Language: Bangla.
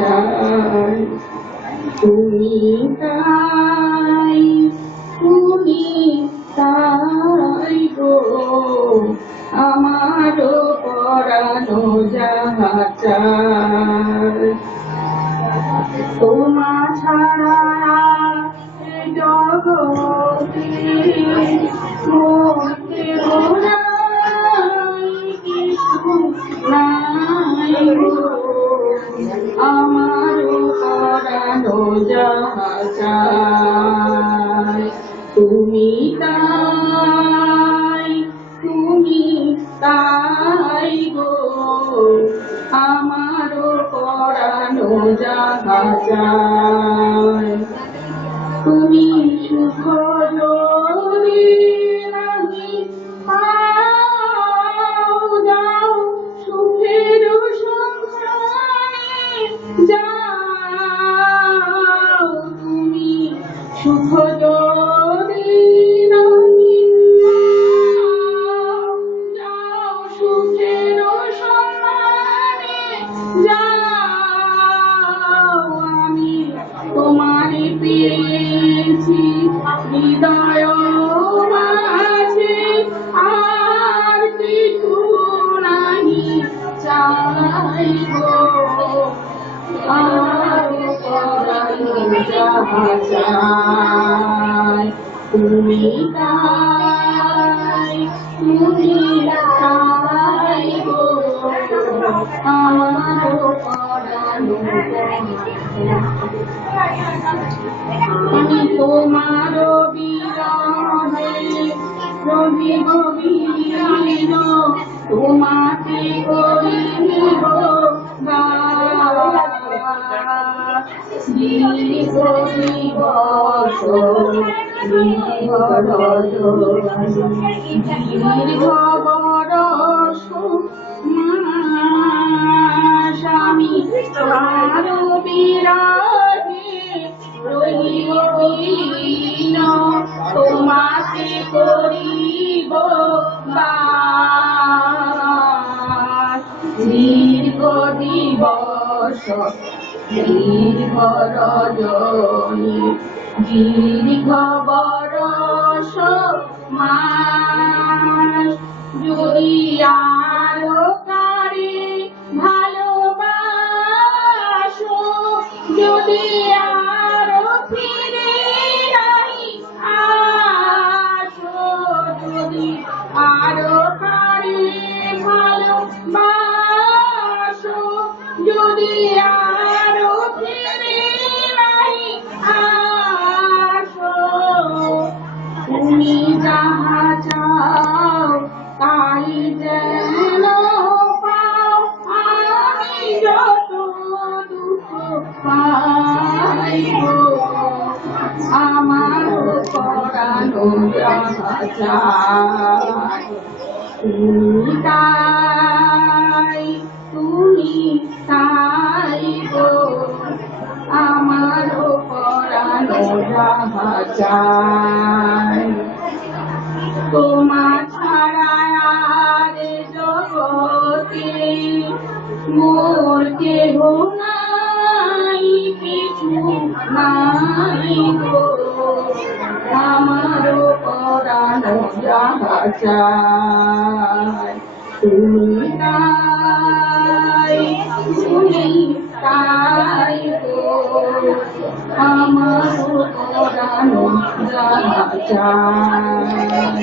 চাই তুমি তাই তুমি তাই গো আমারও পরানো যাহা চাই তোমা ছাড়া এই জগতে মোর কেহ নাই, কিছু নাই গো আমারও পরানো যাহা চাই তুমি তাই গো আমারও পরানো যাহা চাই তুমি সুখ যদি নাহি পাও যাও সুখের সংসারে যাও তুমি সুখ যদি নাহি পাও যাও সুখের সংসারে যাও আমি তোমারে পেয়েছি হৃদয় মাঝে আর কিছু নাহি চাই গো আর পরানো যাহা চাই তুমি তাই গো আমারও পরানো আমি তোমার বিরহে রহিব বিলীন তোমাকে করিব দীর্ঘ দিবস দীর্ঘ বরষ স্বামী তোমার বিরহে রহিব বিলীন তোমাকে করিব বাস দীর্ঘ দিবস দীর্ঘ রজনী দীর্ঘ বরষ মাস যদি আরো কারে ভালোবাসো যদি আরো ফিরে নাই আসো যদি আরো কারে ভালোবাসো যদি আরো ফিরে নাই আসো তুমি যাহা চাও তাই যেন পাও আমি যত দুঃখ পাই গো আমার পরানো যাহা চাই তুমি তাই গো আমারও পরানো যাহা চাই তোমা ছাড়া আর জগতে মোর কেহ নাই, কিছু নাই গো আমারও পরানো যাহা চাই তুমি তাই গো আমারও পরানো যাহা চাই।